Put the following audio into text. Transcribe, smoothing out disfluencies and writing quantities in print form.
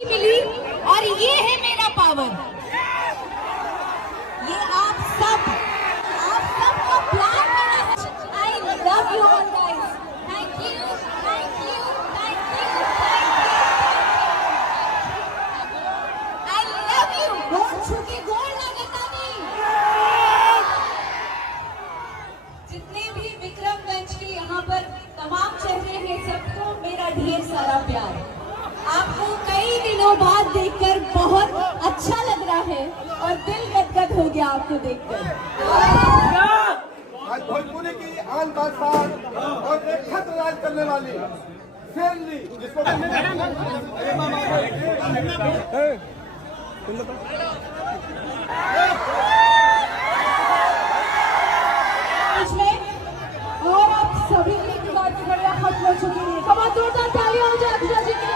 मिली और ये है मेरा पावर। ये आप सबका प्यार मेरा है। I love you all guys. Thank you, thank you, thank you, I love you. गोड़ छुके गोड़ लगता नहीं। जितने भी विक्रमगंज के यहाँ पर तमाम चेहरे हैं, सबको मेरा ढेर सारा प्यार। आपको कई दिनों बाद देखकर बहुत अच्छा लग रहा है और दिल गदगद हो गया आपको देखकर। आज भोजपुरी की आन बादशाह और एक खत राज करने वाली शेरनी जिसको और आप सभी की इंतजार की घड़ियां खत्म हो चुकी है। जोरदार तालियां हो जाए अक्षरा जी के